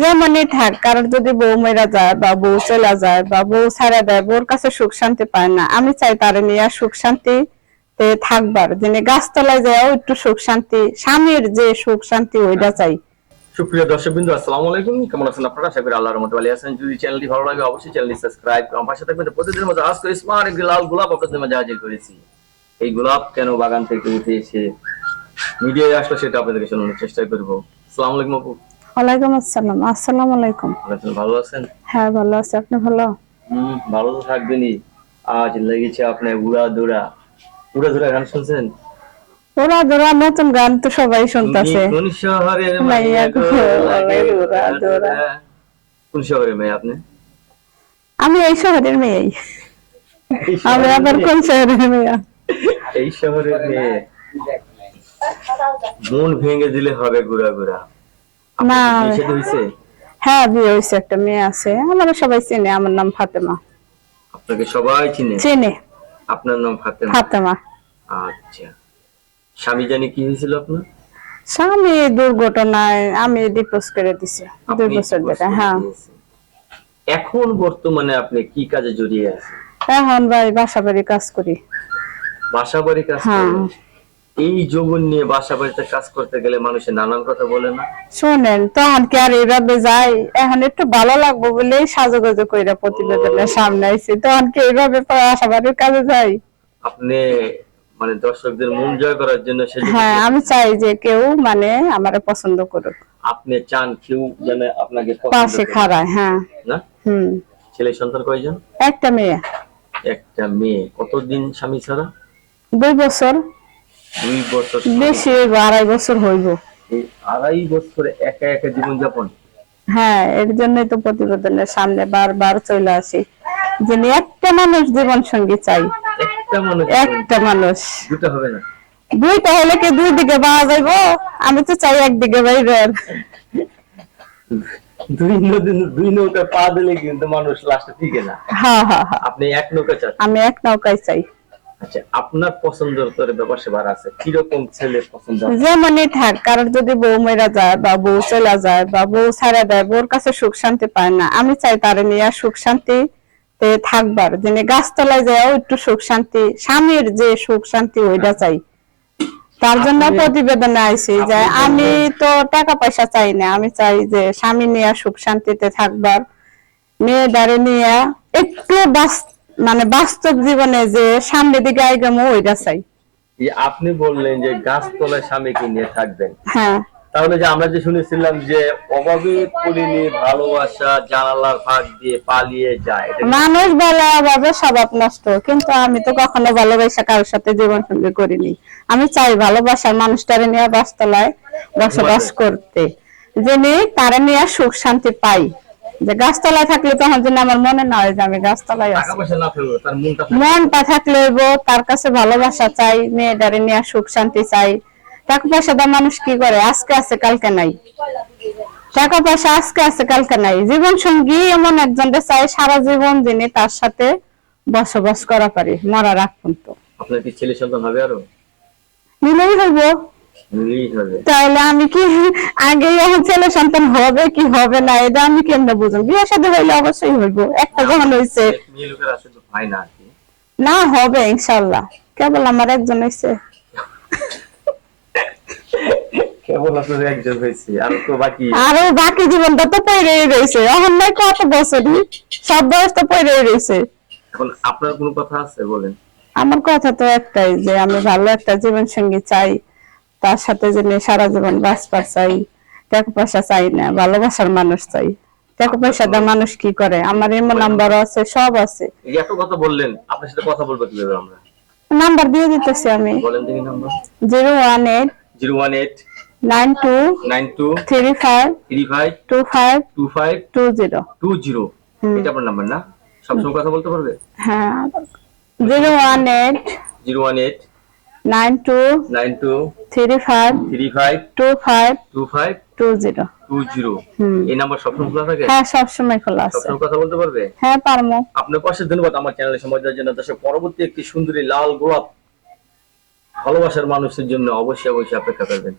যেমনই থাক কারোর যদি বউ মেরা যায় বা বউ চলে যায় বা বউ ছাড়া দেয় বউর কাছে সুখ শান্তি পায় না। আমি চাই তারে নিয়ে সুখ শান্তি থাকবার। যিনি গাছতলায় যায় একটু সুখ শান্তি স্বামীর যে সুখ শান্তি ওইটা চাই। সুপ্রিয় দর্শক বিন্দু আসসালামু আলাইকুম। কেমন আছেন আপনারা? আশা করি আল্লাহর মতো ভালো আছেন। যদি চ্যানেলটি ভালো লাগে অবশ্যই চ্যানেলটি সাবস্ক্রাইব করুন। পাশে থাকবেন প্রতিদিনের মতো আজকে স্মার্ট একটি লাল গোলাপ আপনাদের মাঝে হাজির করেছি। এই গোলাপ কেন বাগান থেকে উঠে এসে মিডিয়ায় আসলো সেটা আপনাদেরকে শোনানোর চেষ্টা করব। আসসালামু আলাইকুম আপু। ওয়ালাইকুম আসসালাম। আসসালামু আলাইকুম। ভালো আছেন? হ্যাঁ ভালো আছে। আপনি ভালো? হম ভালো তো থাকবেনই। আজ লেগেছে আপনার উড়া দৌড়া উড়া দৌড়া গান শুনছেন? ওরা ধরা নতুন গান তো সবাই শুনতেছে। কোন শহরের মাইয়া মাইয়া গো, গো, লাগে কোন শহরের মেয়ে আপনি? আমি এই শহরের মেয়েই। এই আমি আবার কোন শহরের মেয়ে? এই শহরের মেয়ে। মন ভেঙে দিলে হবে ঘুরা ঘুরা না। হ্যাঁ বিয়ে হয়েছে একটা মেয়ে আছে। আমার সবাই চেনে আমার নাম ফাতেমা। আপনাকে সবাই চিনে? চেনে। আপনার নাম ফাতেমা? ফাতেমা। আচ্ছা। স্বামী জানি কি হয়েছিল আপনার? স্বামী দুর্ঘটনায় আমি ডিপোজ করে দিছি দুই বছর ধরে হ্যাঁ। এখন বর্তমানে আপনি কি কাজে জড়িয়ে আছেন? এখন ভাই বাসা বাড়ি কাজ করি। বাসা বাড়ি কাজ হ্যাঁ। করেন? এই যৌবন নিয়ে বাসা বাড়িতে কাজ করতে গেলে মানুষের নানান কথা বলে না। শোনেন তখন কি আর এইভাবে যাই? এখন একটু ভালো লাগবো বলেই সাজুগুজু কইরা প্রতিবেদনের সামনে আইছি। তখন কি এইভাবে বাসা বাড়ির কাজে যাই? আপনি মানে দর্শকদের মন জয় করার জন্য হ্যাঁ আমি চাই যে কেউ মানে আমারে পছন্দ করুক। আপনি চান কেউ যেন আপনাকে পাশে। খাড়ায় হ্যাঁ। না? হুম। ছেলে সন্তান কয়জন? একটা মেয়ে। একটা মেয়ে। কতদিন স্বামী ছাড়া? দুই বছর। দুই বছর বেশি হইব আড়াই বছর হইব। এই আড়াই বছরে একা একা জীবন যাপন হ্যাঁ এর জন্যই তো প্রতিবেদনের সামনে বারবার চলে আসি যে একটা মানুষ জীবন সঙ্গী চাই। একটা মানুষ একটা মানুষ। দুটো হবে না? দুইটা হলে কি দুই দিকে পাওয়া যাইব? আমি তো চাই একদিকে বাইরের। দুই নদী দুই নৌকা পা দিলে কিন্তু মানুষ লাস্টে টিকে না। হ্যাঁ হ্যাঁ হ্যাঁ। আপনি এক নৌকা চান আমি এক নৌকায় চাই। আচ্ছা আপনার পছন্দের তোরে ব্যাপার সেবার আছে। কীরকম ছেলে পছন্দ? যেমনই থাক কারোর যদি বউ মেরা যায় বা বউ চলে যায় বা বউ ছাড়া দেয় বউর কাছে সুখ শান্তি পায় না। আমি চাই তারে নিয়ে সুখ শান্তি তে থাকবার। যিনি গাছতলায় যায় একটু সুখ শান্তি স্বামীর যে সুখ শান্তি ওইটা চাই। তার জন্য প্রতিবেদনে আইছি যে আমি তো টাকা পয়সা চাই না। আমি চাই যে স্বামী নিয়ে সুখ শান্তিতে থাকবার মেয়েদারে নিয়ে একটু মানে বাস্তব জীবনে যে সামনে দিকে আইগামো ওইটা চাই। আপনি বললেন যে গাছতলায় স্বামীকে নিয়ে থাকবেন? হ্যাঁ। তাহলে যে আমরা যে শুনেছিলাম যে অভাবে পড়িনি ভালোবাসা জানালার ফাঁক দিয়ে পালিয়ে যায় মানুষ ভালোভাবে স্বভাব নষ্ট কিন্তু আমি তো কখনো ভালোবাসা কারোর সাথে জীবন সঙ্গী করিনি। আমি চাই ভালোবাসার মানুষটারে নিয়ে বাসতলায় বসবাস করতে যিনি তারা নিয়ে সুখ শান্তি পাই। যে গাছতলায় থাকলে তখন যেন আমার মনে না হয় যে আমি গাছতলায় আছি। মনটা থাকলে তার কাছে ভালোবাসা চাই মেয়েটারে নিয়ে সুখ শান্তি চাই। টাকা পয়সা দা মানুষ কি করে? আজকে আছে কালকে নাই। টাকা পয়সা আজকে আছে কালকে নাই। জীবন সঙ্গী এমন একজন চাই সারা জীবন যিনি তার সাথে বসবাস করা পারে মরার আগ পর্যন্ত। আপনার কি ছেলে সন্তান হবে আরও? মিলেই হইব। তাহলে আমি কি আগে ছেলে সন্তান হবে কি হবে না এটা আমি কেমনে বুঝব বিয়ে সাথে হইলে অবশ্যই হইব একটা যখন হয়েছে হয় না হবে ইনশাল্লাহ। কেবল আমার একজন হয়েছে কেবল আপনার একজন হয়েছে আর তো বাকি আরও বাকি জীবনটা তো পড়ে রয়েছে এখন নাই কত বছরই? সব বয়স তো পড়ে রয়েছে এখন আপনার কোনো কথা আছে বলেন। আমার কথা তো একটাই যে আমি ভালো একটা জীবন সঙ্গী চাই। তার সাথে যে সারা জীবন বাঁচবার চাই টাকা পয়সা চাই না ভালোবাসার মানুষ চাই। টাকা পয়সা দেওয়া মানুষ কি করে? আমার এমন নাম্বার আছে সব আছে। এত কথা বললেন আপনার সাথে কথা বলব কীভাবে আমরা? নাম্বার দিয়ে দিতেছি আমি। বলেন দেখি number zero one eight zero one eight nine two nine two three five three five two five two five two zero. Two zero. এটা আপনার নাম্বার না? সবসময় কথা বলতে পারবে? হ্যাঁ। Zero one eight zero one eight nine two nine two three five three five two five two five two zero. Two zero. এই number সবসময় খোলা থাকে? হ্যাঁ সবসময় খোলা আছে। সবসময় কথা বলতে পারবে? হ্যাঁ পারব। আপনার পাশে ধন্যবাদ আমার চ্যানেলে সময় দেওয়ার জন্য। দর্শক পরবর্তী একটি সুন্দরী লাল গোলাপ ভালোবাসার মানুষের জন্য অবশ্যই অবশ্যই অপেক্ষা করবেন।